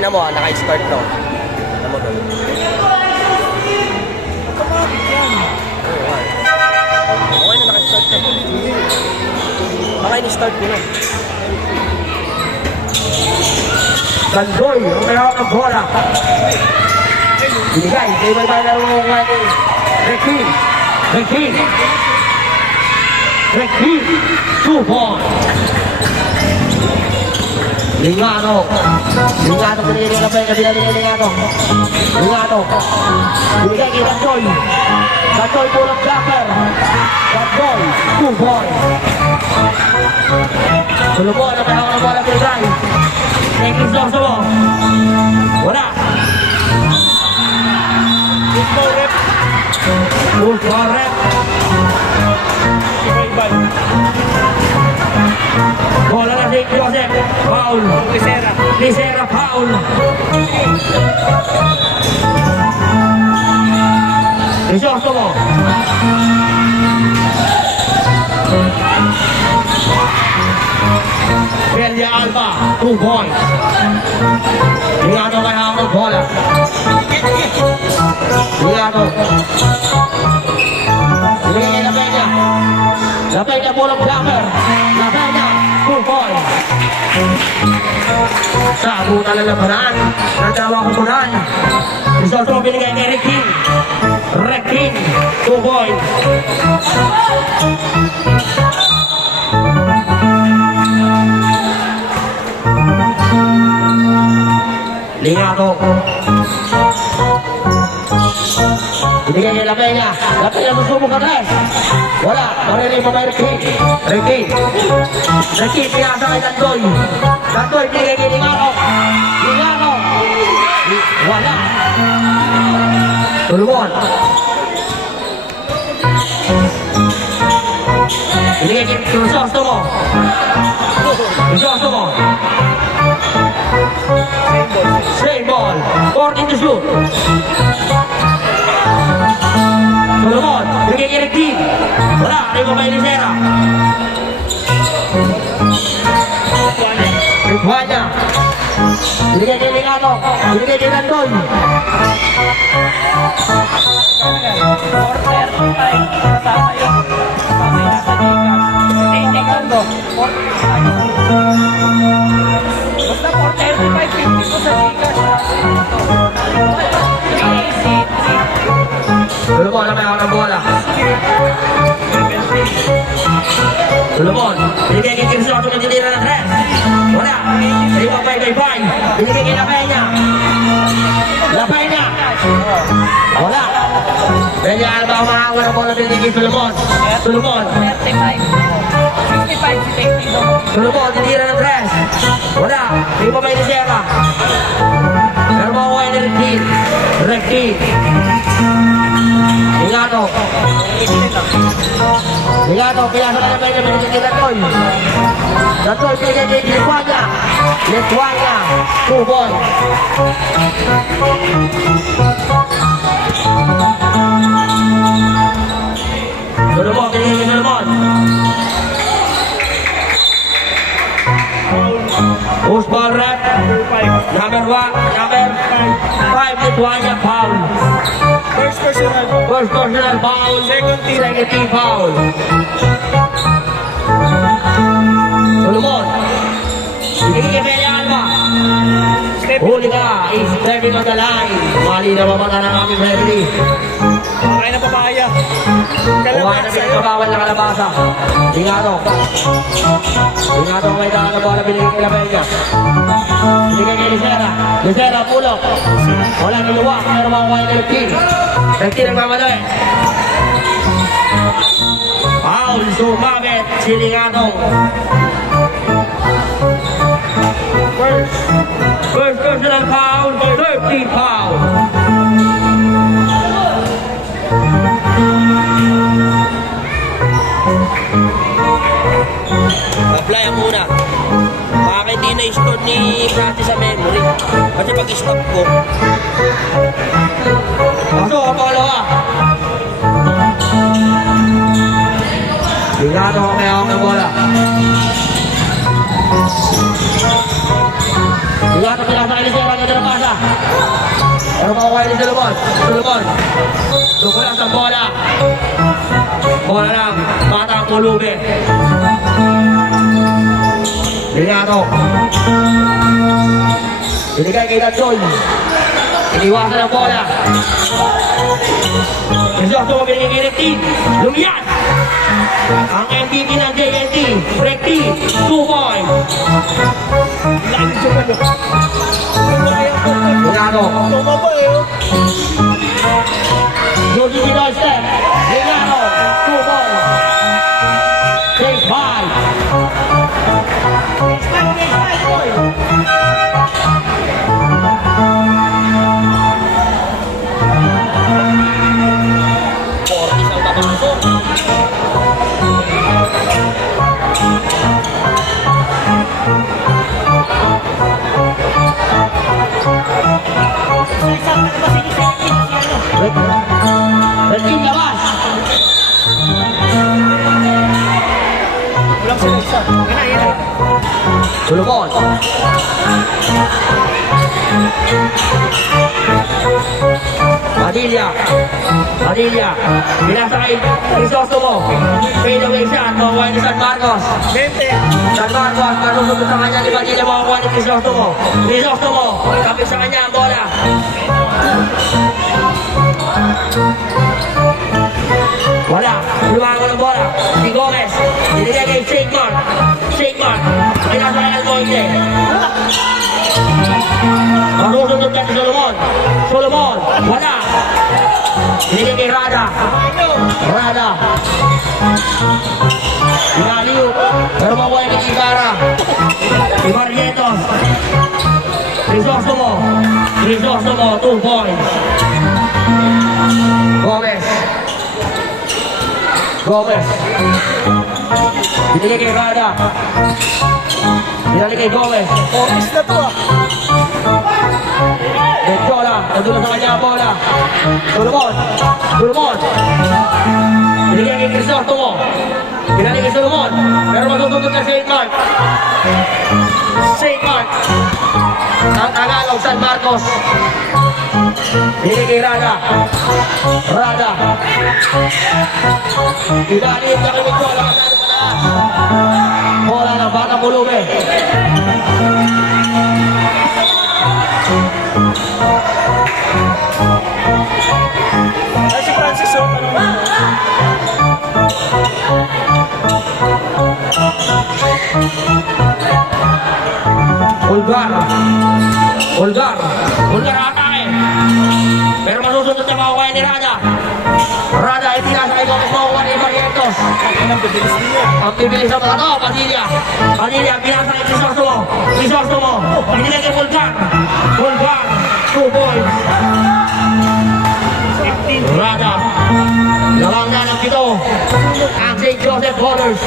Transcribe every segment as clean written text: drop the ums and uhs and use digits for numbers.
Tignan mo, naka-start no. Tignan mo doon. Automatic yan. Okay na, naka-start na. Baka in-start mo na. Gandoy, ang mayroon ng bola. Binigay, kay may laro ng Rekin. 2 points. Lingano pinili na ba yung kabila ni Lingano. Binigay kay Gandoy. Gandoy pulang jumper. Gandoy, 2 points. Tulubon ang mayroon ng bola binigay. Nekis lang sa mo. Wala. Full rep. Bola na si Joseph. Foul. Lisera foul. Isorso mo. Belia Alba, 2 points. Lingano kay hawak ng bola. Lingano. Binigay na Peña. La Peña pulang jumper. La Peña, 2 points. Sabutan na labanan. Nadawa ko punan. Isorso mo binigay kay Rekin. 2 points. Lingano. Binigay kay La Peña. La Peña susubok ka rin. Wala. Marinig mo kay Rekin. Pinasa kay Gandoy. Gandoy binigay kay Lingano. Wala. Tulungan. Binigay kay Crisostomo. Same ball. 14 to shoot. Solomon, binigay kay Rekin. Wala, rin mo kay Lisera. Rituanya. Binigay kay Lingano. Binigay kay Gandoy. Order, kasama yun. Kasama yun sa Giga. Tingnan mo. Basta 435.50 ko sa Giga. Solomon, ang mayroon ng bola. Solomon, binigay kay Crisostomo ng titira ng 3. Wala. 5-5. Binigay kay La Peña. Wala. Peña Alba ang mahawa ng bola binigay kay Solomon. 35. 65 si Teknido. Solomon, titira ng 3. Wala. 5-5 ni Sierra. Pero makuha ni Rekin. Lingano, pinasa ka na Peña, binigay kay Gandoy. Gandoy, binigay kay Lituania. 2 points. Solomon, binigay kay Solomon. Push ball rep. Number 5, Lituania foul. First personal. First personal foul. Second team foul. Solomon. Binigay kay Peña Alba. Huli ka. Is stepping on the line. Mali na mamata ng aming referee. Okay na papaya. Kumain na pinagkabawal na kalabasa. Lingano may daan na bola binigay kay La Peña. Binigay kay Lisera, pulok. Wala niluwa, pero makuha ni Rekin ang mamadali. Foul, sumabit si Lingano. First personal foul, 13 foul. Apply muna. Bakit hindi na-store ni practice sa memory? Kasi pag-stop ko, Pasok ang pangalawa. Lingano ang may hawak ng bola. Lingano pinasa kay Lisera. Pero makukuha ni Solomon. Solomon. Dukulas ang bola. Bola lang. Batang Pulube. Linato. Binigay kay Dandoy. Iniwasan ang bola. Resulto mo binigay kay Recti. Lumiyan. Ang MVP ng JNT. Recti. 2 points. Linato. Yogi Pinoy step. Linato. 2 points. Take 5. Isang tabasok. Recti labas. Walang sila isa. Yan. Solomon. Padilla. Padilla. Binasa kay Crisostomo. Fade away shot. Makukuha ni San Marcos. 20. San Marcos. Manusunod sa kanya ni Padilla. Makukuha ni Crisostomo. Crisostomo. Kapit sa kanya ang bola. Wala. Lumango ng bola. Si Gomez. Binigay kay Shakeman. Shakeman. Ay nasa kay Almoite. Manusunod ka si Solomon. Solomon. Wala. Binigay kay Rada. Rada. Inaliw. Pero mabuhay ni Ibarra. Ibarrietos. Crisostomo. Crisostomo. 2 points. Gomez. Gomez. Binigay kay Rada. Binigay kay Gomez. Office na to ah. Medjola. Nandun sa kanya ang bola. Solomon. Solomon. Binigay kay Crisostomo. Binigay kay Solomon. Pero matututot na St. Mark. St. Mark. Tagalog, San Marcos. Binigay kay Rada. Rada. Ilalim na kay Medjola. Kasano pa na? Bola ng Batang Pulube. Ay, si Francis, oh. Ulgar. Ulgar. Ulgar atake. Pero masusunod na makukuha ni Rada. Rada ay pinasa kay Gomez makukuha ni Barrientos. Ang bibilis niya. Ang bibilis ng mga to. Padilla. Padilla pinasa kay Crisostomo. Crisostomo. Binigay kay Ulgar. Ulgar. 2 points. 15. Rada. Lamang na ng pito. Ang St. Joseph Ballers.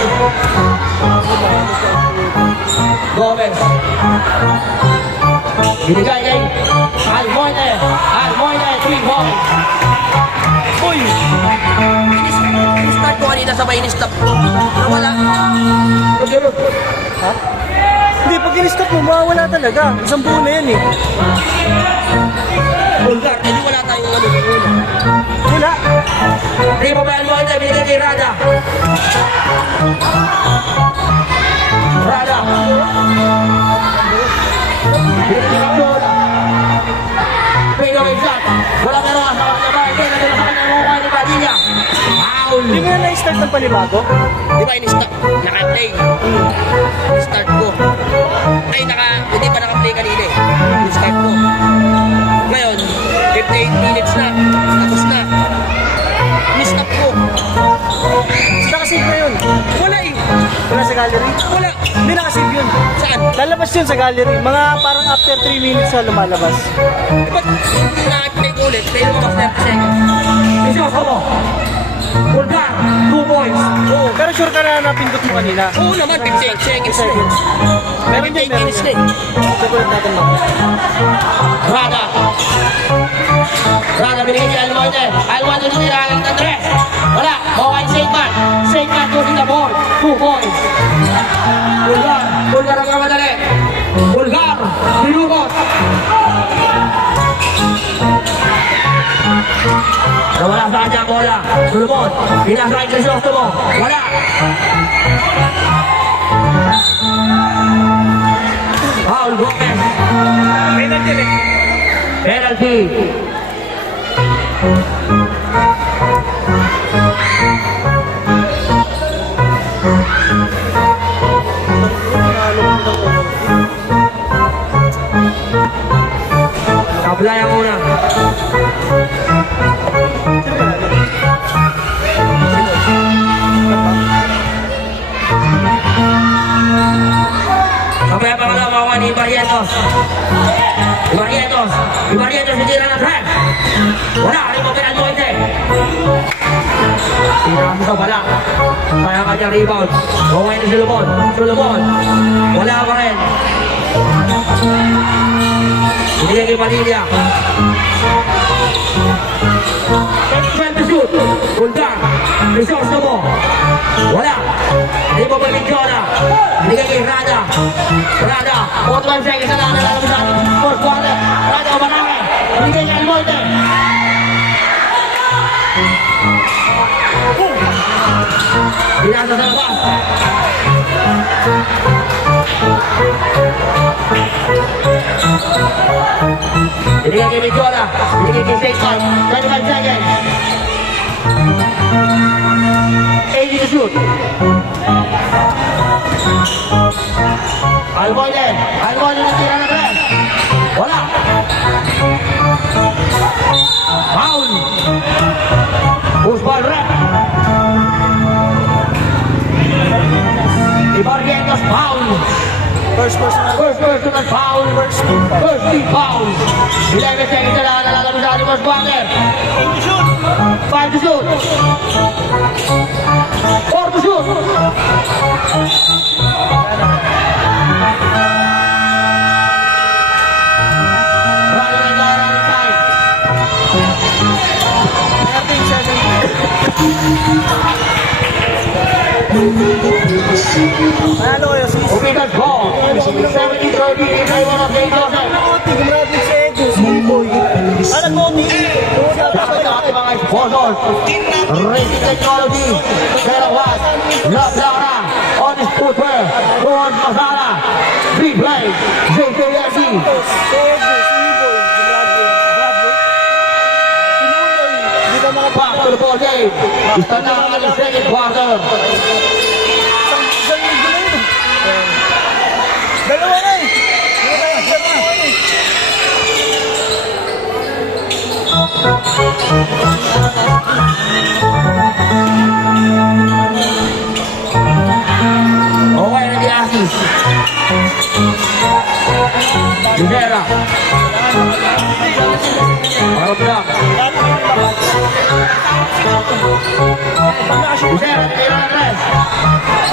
Gomez. Binigay kay Almoite. Almoite, 3 points. Uy! Start ko kanina sabay ni-stop ko. Nawala. Ha? Hindi, pag in-stop mo, mawawala talaga. Isang buo na yan eh. Bulgar, hindi wala tayong ano yung ulo. Wala. Hindi mo ba Almoite? Binigay kay Rada. Rada. Binigay kay Jola. Pino kay Zat. Wala ka naman sa kanya ba? Hindi, nandun sa kanya makukuha ni Padilla. Foul. Hindi mo na na-start ng panibago? Di ba in-stop? Naka-play. Start ko. Ay, hindi pa naka-play kanina eh. Start ko. Ngayon, 58 minutes na. Tapos na. Ni-stop ko. Nakasave na yun. Wala eh. Wala sa gallery? Wala. Hindi nakasave yun. Saan? Lalabas yun sa gallery. Mga parang after 3 minutes na lumalabas. Ba't na-play ko ulit? Play mo mas 30 seconds. Isos mo. Bulgar. 2 points. Oo. Pero sure ka na napindot mo kanina. Oo naman, 58 seconds na eh. Meron din, 58 meron minutes na din. eh. Check ulit natin lang. Rada. Rada binigay kay Almoite. Almoite dito nila ng Andres. Wala. Makuha ni St. Mark. St. Mark losing the ball. 2 points. Bulgar. Bulgar ang kamadali. Bulgar. Binukot. Medjola. Solomon. Pinasakay Crisostomo. Wala. Paul Gomez. Penalty. Kabla yang una. Sampai apa kalau melawan Ibarrientos. Ibarrientos ditira ng track. Wala, lima penalty. Tira sa wala. Kaya kanyang rebound. Baway ni Solomon. Wala pa rin. Binigay kay Manila. Try to shoot. Guldan. Resource mo. Wala. Hindi mo ba Medjola? Binigay kay Rada. 41 seconds na lang nalalabas sa fourth quarter. Rada o marami. Binigay kay Almonte. Binasa sa labas. Binigay kay Medjola. Binigay kay Seyton. 25 seconds. 80 to shoot. Almonte na tira na tres. Wala. Foul. Push ball rep. Ibarrientos foul. First personal foul. First team foul. 11 seconds na lang nalalabas sa ating first quarter. 5 to shoot. 4 to shoot. Running time. Manalo kayo, sis. Umigas ball. 70-30 in favor of Jay Joseph. Tigumrado si Edu, si Boy. Nagmoni. Dapat ang ating mga sponsors. Racing Technology. Terawas. Love Lara. Honest Footwear. Ron Masala. Big Play. JKSC. Si Edu, si Boy. Hindi ka mga Back to the ball game. Start na ang second quarter. isang linggo na yun. Dalawa na eh. Hindi tayo dalawa na eh. Okay na di Asis. Gudera. Harap lang. Gudera, tira na tres.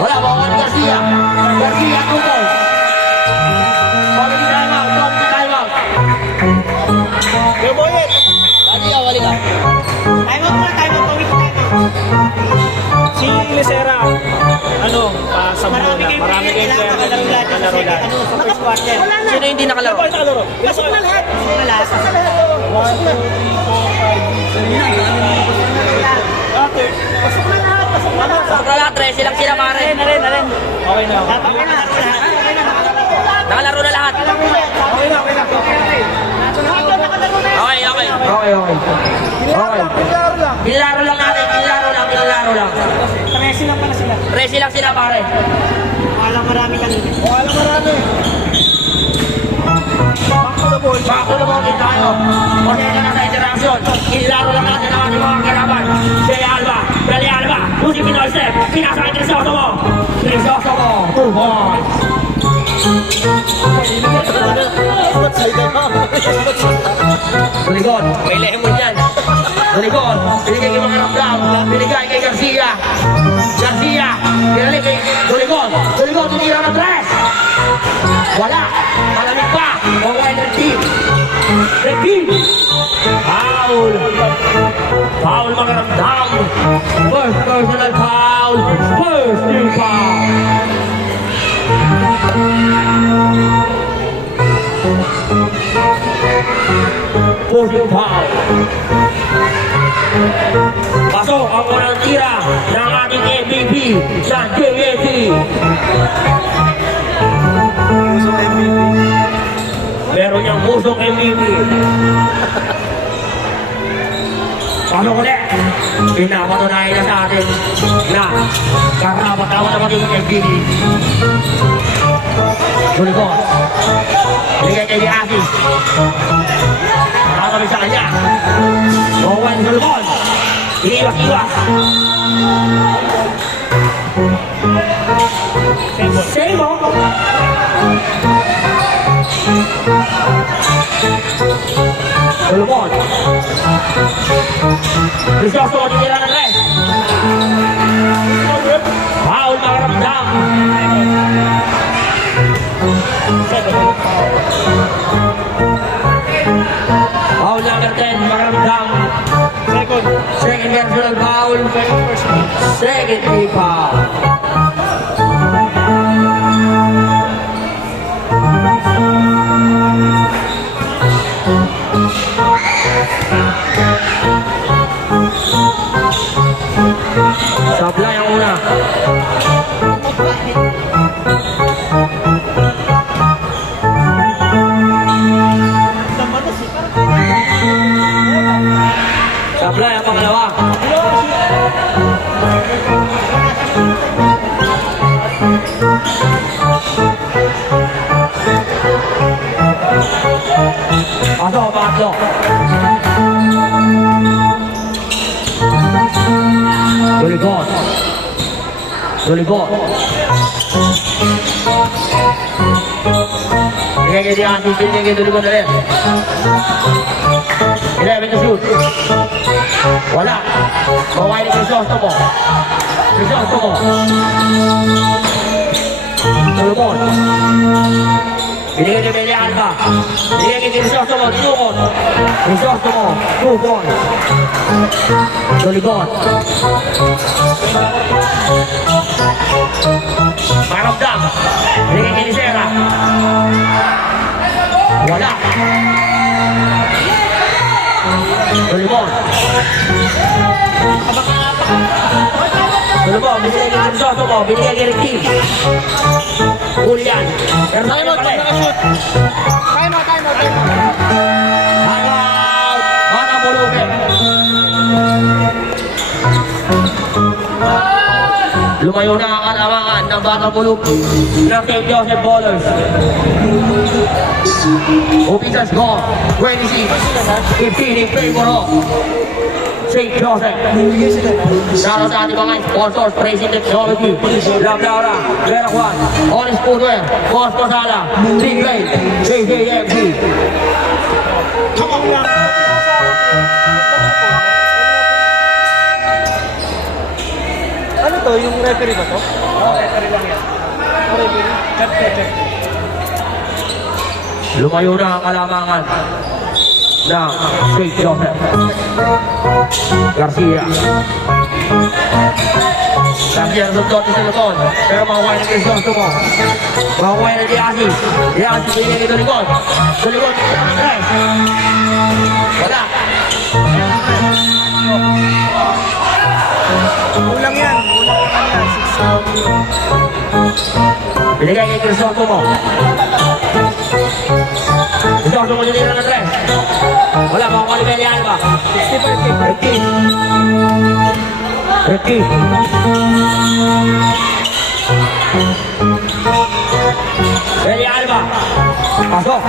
Wala, bawa ni Garcia. Garcia, tukol. Quality timeout, quality timeout. Yo, Boyet. Wali ka. Time out. Si Lesera, sa marami kayong player na nalaro lahat. Sa first quarter. Sino hindi nakalaro? Ano nakalaro? Pasok na lahat. Pasok na lahat. 1, 2, 3, 4, 5, 6, 7, 8. Pasok na lahat. Sa lahat, 13 lang sila pare. Okay na. Nakalaro na lahat. Okay na. Okay. Okay. Pilaro lang. Pinlaro lang. 13 lang pala sila. 13 lang sila pare. Alam marami kanina. Back to the ball. Back to the ball game tayo. Pasensya na sa interaction. Pinlaro lang natin ang ating mga kalaban. Jay Alba. Dali Alba. Lucy Pinoysev. Pinasakay Crisostomo. 2 points. Tulikod. May lemon yan. Tulikod. Binigay kay mga ramdam. Binigay kay Garcia. Binalik kay Tulikod. Tumira ng tres. Wala. Malamig pa. Mawala ng team. Foul mga ramdam. First personal foul. First team foul. First team foul. Pasok ang unang tira ng ating MVP sa JSC. Meron niyang pusong MVP. Pasok ulit. Pinapatunayan na sa atin na karapat-dapat na magiging MVP. Tulikon. Bigay kay Diasis. Nakakami sa kanya. Owen Tulikon. Iniwas-iwas. Sebo. Tulikon. Crisosto tinira ng res. Foul makaramdam. Foul number 10 makaramdam. Second personal foul. Second A foul. Sablay ang una. Sablay ang pangalawa. Pasok ang pangatlo. Tulikon. Tulikon. Bigay kay Diasis, bigay kay Tulikon na rin. 11 to shoot. Wala. Mawai ni Crisostomo. Crisostomo. Tulikon. Binigay kay Meli Alba. Binigay kay Crisostomo. Tulikon. Crisostomo. Tulikon. Tulikon. Maramdam. Binigay kay Lisera. Wala. Tulikon. Tulikon. Binigay kay Crisostomo. Binigay kay Ricky. Julian. Pero sa kanya pala. Time out. Hangout. Mga bulukin. Lumayo na ang kalamangan ng Batang Bulok ng St. Joseph Ballers. Umpisa score, 26-15 in favor of St. Joseph. Shoutout sa ating mga sponsors, Praising Technology, Love Laura, Vera Juan, Honest Footwear, Boss Masala, Big Ray, JJMC. Ano to? Yung referee ba to? Oo, referee lang yan. Referee? Check. Lumayo na ang kalamangan ng St. Joseph. Garcia. Garcia ang sundot sa Luton. Pero makuha na kay Sosto mo. Makuha na Diasis. Diasis pinigay ito likod. Sa likod. Wala. Kulang yan. Binigay kay Crisosto mo. Crisosto mo tinira ng tres. Wala, makuha ni Meli Alba. 65. Ricky. Meli Alba. Pasok.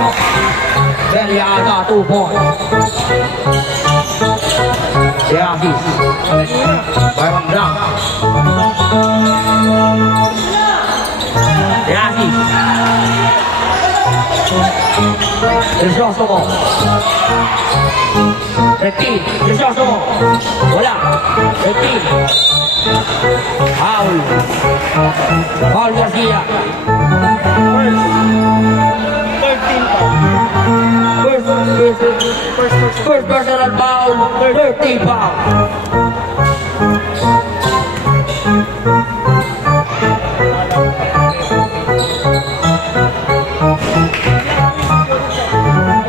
Meli Alba, 2 points. Diasis. Bayang Blanc. Diasis. Crisostomo. Ricky. Crisostomo. Wala. Ricky. Foul. Foul Garcia. 13 pa. First personal foul. 30 foul.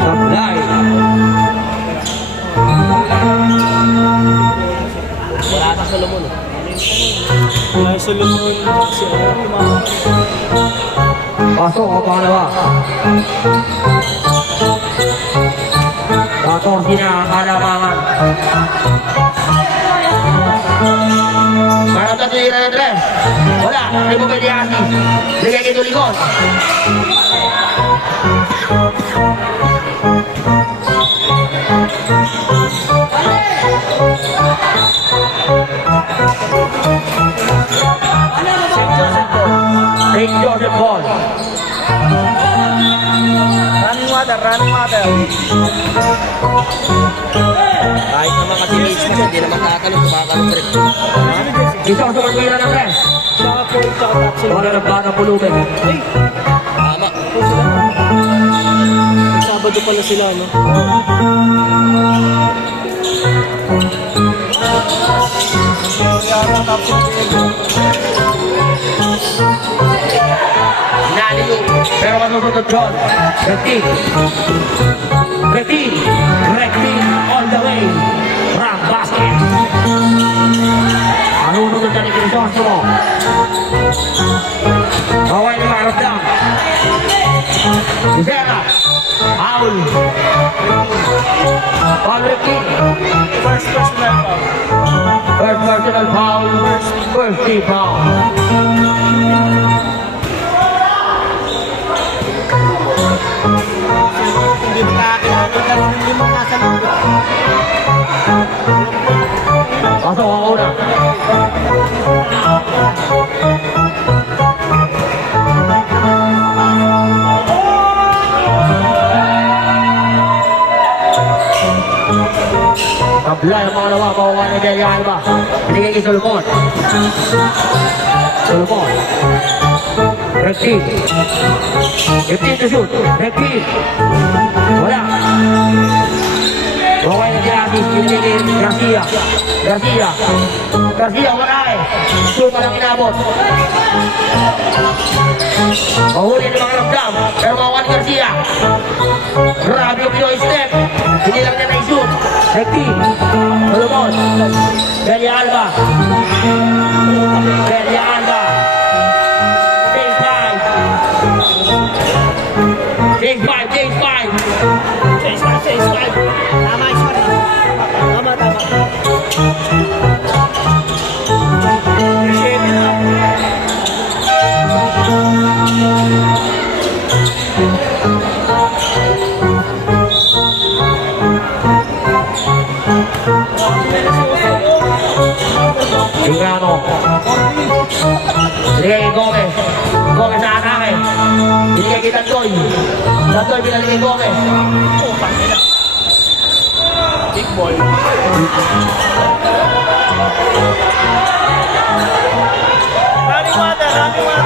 Sablay. Solomon, si yung mga... Pasok ang pangalawa. 14 na ang kalamangan. Para sa tira ng tres. Wala, hindi mo pwede kasi. Bigay kito likod. St. Joseph Ball. Running water, running water. Kahit naman kasi mismo, hindi naman tatanong, kumakalong pa rin. Isang sumatira ng tres. Tsaka Paul, tsaka Tatsul. Wala ng bata pulubin. Ay, Tama. ito sila. Sabado pala sila, no? Kaya Tatsul din. Naligo. Pero masusunod John. Rectin. Rectin. Rectin all the way. Rock basket. Manunod na ni Crisostomo. Kaway ni Maramdam. Isera. Paul. Paul Rectin. First personal foul. First personal foul. First team foul. Hindi mo nakakilala. Hindi mo nasa loob. Pasok ang una. Tabla yung mga nawa, makuha ni Delia Alba. Binigay kay Solomon. Solomon. Rectin. Rectin to shoot. Rectin. Wala. Okay na Jackie. Binigay kay Garcia. Garcia. Garcia, wala eh. Shoot pa lang inabot. Mahuli ng mga Ramdam. Pero makuha ni Garcia. Grabe yung Pinoy step. Hindi lang niya na-shoot. Rectin. Solomon. Delia Alba. Delia Alba. Take 5. Take 5. Chase 5. Tama, sorry. Tama. Appreciate it. Ingano. Binigay kay Gomez. Gomez sa atake. Binigay kay Tantoy. Tantoy binalik kay Gomez. Big boy. Running water.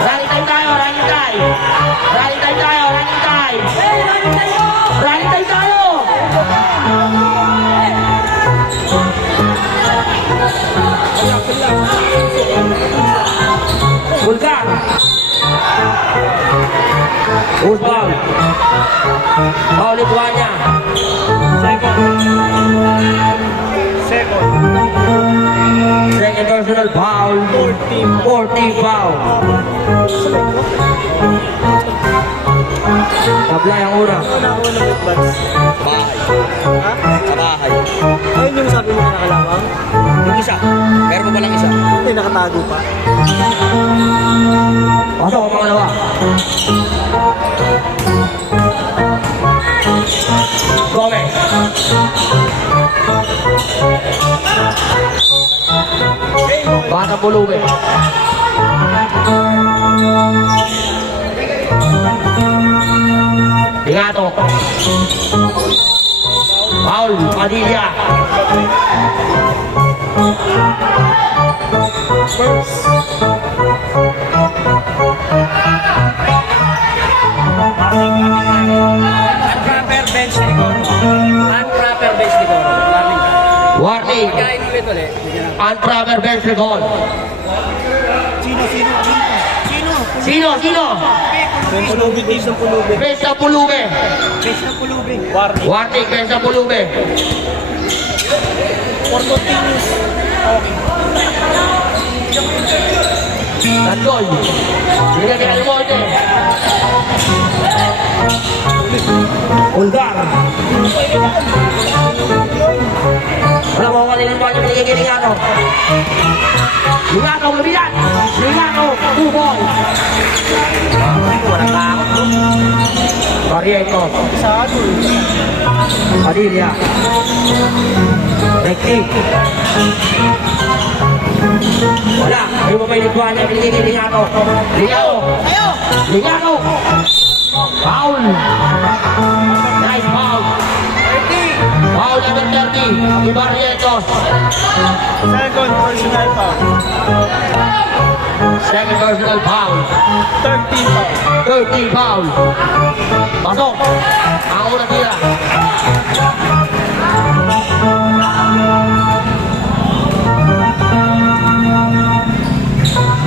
Running time tayo. Running time. Running time tayo. Running time. Running time tayo. Vulgar. Usbal. Paul Lituania. Second. Second personal foul. 14 foul. Tabla yung una. Una with bats. Bahay. Ha? Sa bahay. Ayun yung sabi mo na nakalawang? Yung isa. Meron pa palang isa. Hindi, nakatago pa. Pasok ang pangalawa. Gomez. Bata Pulube. Ingato. Paul Padilla. Unproper bench siguro. Unproper bench siguro. Warning. Kaya hindi ito ulit. Unproper bench recall. Sino? Sino? Pulubi, base ng pulubi. Besa Pulube. Base ng pulubi. Warning. Warning, Besa Pulube. For continuous. Okay. Tandoy. Binigay kay Almonte. Ulgar. Wala mo kalilin mo niya binigay kay Ligato. Ligato, lumiyan. Ligato, 2 ball. Walang takot. Barriento. Padilla. Rekti. Wala. May mabay nagkuhan niya. Binigay kay Ligato. Ligato. Ligato. Foul. Nice foul. Foul number 30. Ibarrientos. Second personal foul. Second personal foul. 13 foul. 13 foul. Pasok. Ang unang tira.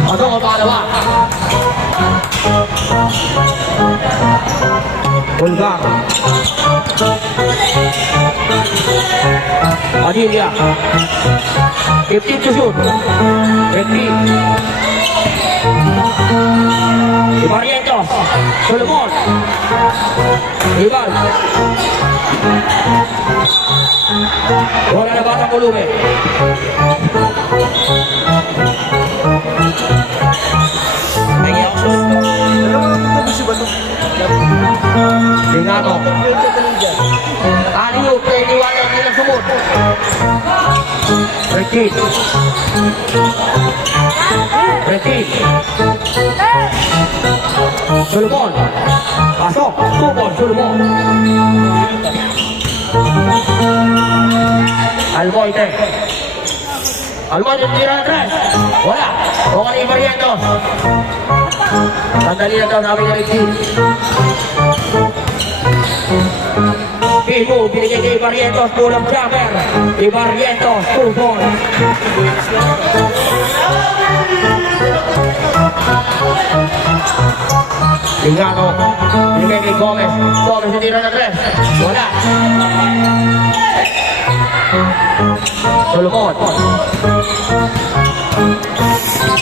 Pasok ang pangalawa. Ulgar. Padilla. 15 to shoot. 15. Ibarrientos. Solomon. Iban. Wala na batang volume. Ligato. Aliyo, piniwala ang nilang sumot. Rekit. Rekit. Solomon. Pasok. Tupon, Solomon. Almonte. Almonte, tira na tres. Wala. O kanina Barrientos. Sandali na daw namin na Rekit. Pimo, binigay kay Barrientos, pulang jumper. Ibarrientos, 2 points. Ligato, binigay kay Gomez. Gomez, hindi na 3. Wala. Solomon.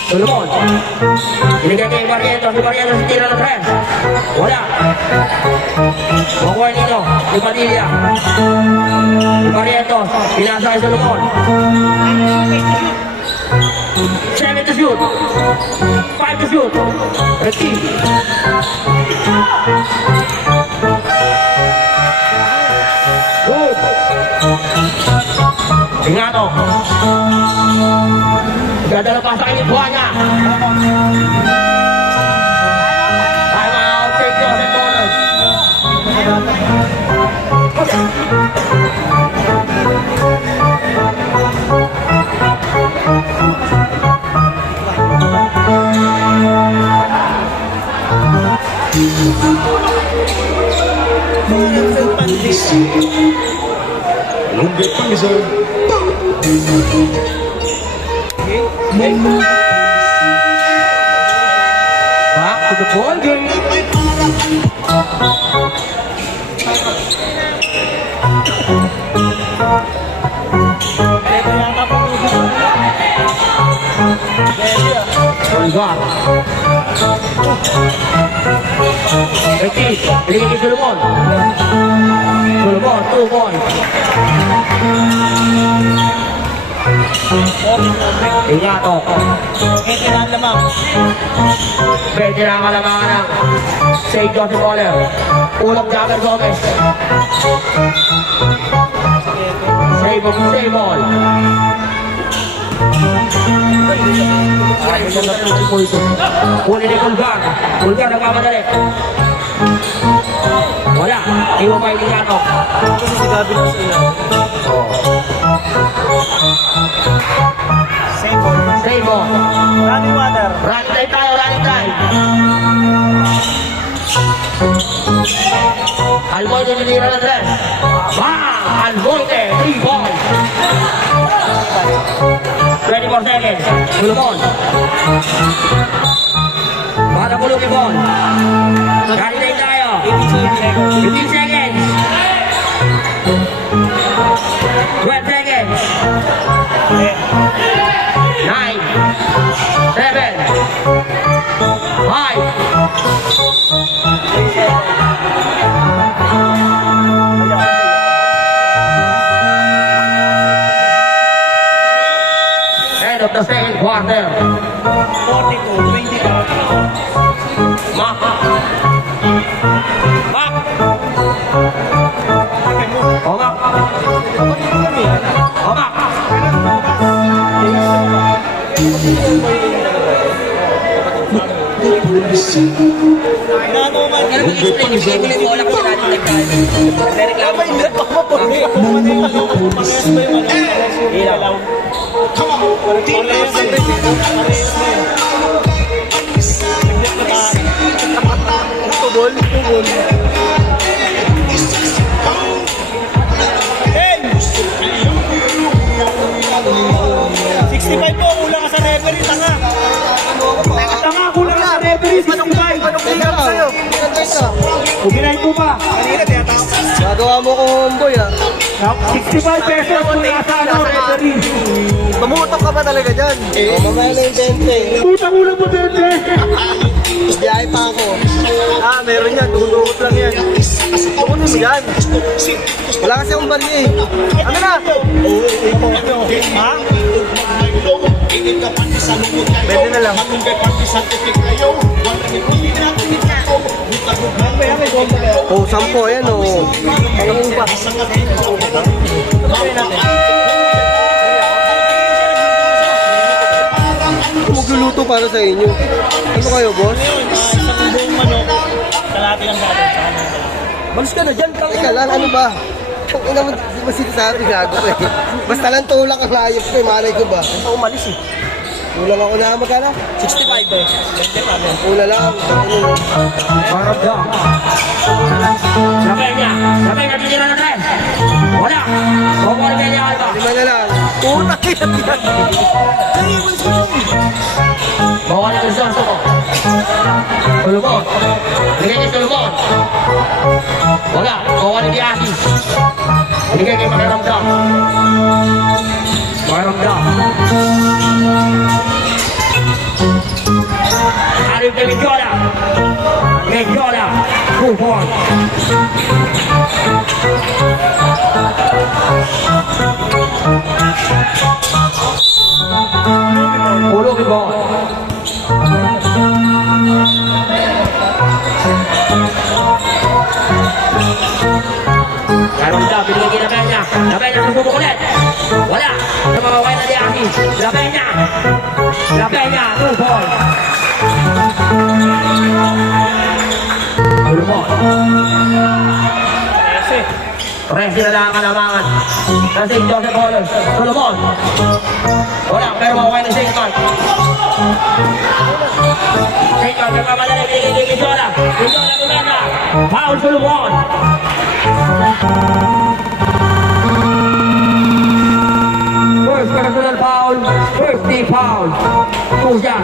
Solomon. Binigay kay Barrientos. Barrientos, hindi na 3. Wala. Makuha nito. Padilla. Barrientos. Pinasa kay Solomon. 7 to shoot. 5 to shoot. Rekti. Good. Ligato. Ganda na pa sa kanyang buha niya. Time out. Take Joseph Bonus. Lumbe Pfizer. Back to the ball game. Ulgar. Rekti. Binigay kay Solomon. Solomon, 2 points. Ligato. Pwede na ang kalamangan ng St. Joseph Oller. Ulang Jagger Gomez. Save all. Uli ni Ulgar. Ulgar nagmamadali. Wala. Iwan pa yung Ligato. Save all. Running water. Running time tayo, running time. Almonte tinira na 3. Bang! Almonte, 3 points. 24 seconds. Solomon. Para pulong yung ball. Running time tayo. 15 seconds. 12 seconds. 9, 7, End of the second quarter. 42-22. Mark. Mark. O Mark. O Mark. Ano man? Ano yung explain? Explain ko lang yung bola ko sa natin nagreklamo. Ilaw. Tugol. Hey! 65 po, kulang ka sa referee, tanga. Tanga, kulang ka sa referee, 65. Anong tingnan sa'yo? Uginay ko pa. Kanina, tiyatawag. Gagawa mo ko homeboy ah. 65 pesos kulang ka sa referee. Mamutok ka ba talaga dyan? Mamaya na yung 20. Putang ulang mo, Dente. Biyahe pa ako. Ah, meron yan. Dudukot lang yan. Tukunin mo yan. Wala kasi akong bali eh. Ano na? Ha? Pwede na lang. Oh, 10 yan oh. Ayun pa. Magluluto para sa inyo. Ano kayo, boss? Isang buong manok, kalati lang natin sa kanila. Balis ka na dyan. Teka lang, ano ba? Ang ina mo, di ba sinasabi gago ko eh. Basta lang tulak ang layop ko eh, malay ko ba? Ako umalis eh. Kulang ako na magkala? 65 eh. Pula lang. Marap daw. Sabay niya. Sabay niya, tinira na rin. Wala. Bukol niya niya, Alba. 5 na lang. Una yan. Bukol niya sa suko. Tulumon. Bigay niya tulumon. Wala. Bukol niya Asi. Bigay niya Makiramdam. Makiramdam. Arif de Mendola. Mendola. Move on. Ulo ke bawah. Makiramdam. Binigay na niya. Labay na susubok ulit. Wala. Namamaway na ni Asi. Labay niya. Labay niya. Move on. Tulumon. Resi na lang ang kalamangan. Kasi Joseph Hollers. Tulumon. Wala, pero mawaway na St. Mark. St. Mark, nagpapadala, binigay kay Jola. Jola kumenda. Foul Tulumon. First personal foul. First team foul. Kuya.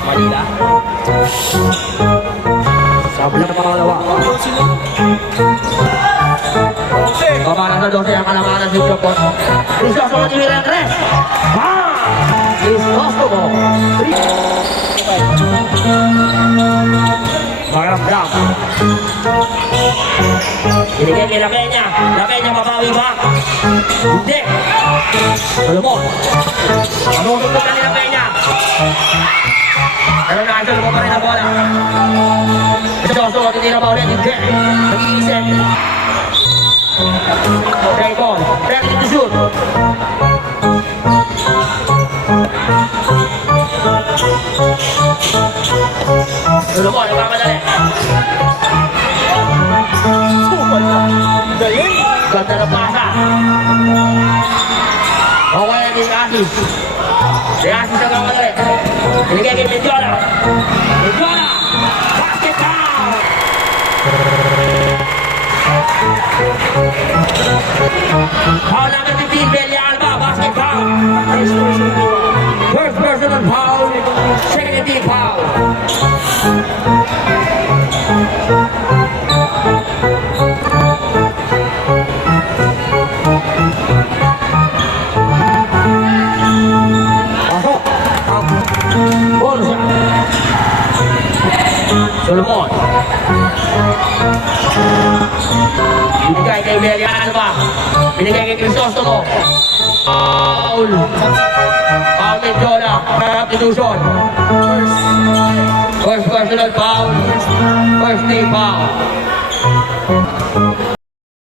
Manila. Sabi na pangalawa. Pamana sa 12 ang kalamanan si Chopot. Crisosto mo tinira ang tres. Crisosto mo. Makiramdam. Binigay kay Lapenya. Lapenya mabawi ba? Hindi. Solomon. Manututok na ni Lapenya. Pero nasa lumo pa rin ang bola. Crisosto, tinira ba ulit? Hindi. Nag-iisip. Take ball. Ready to shoot. Solomon, nagmamadali. Ganda ng pasa. Okay na din Asi. Si Asi sa nagmamadali. Binigay kay Mendola. Mendola! Basket down! Foul number 15, Belia Alba. Basket foul. First personal foul. Second Hindi foul. Pasok. Ball shot. Solomon. Binigay kay Melia. Ano ba? Binigay kay Crisostomo. Foul. Foul kay Jola. Substitution. First personal foul. First team foul.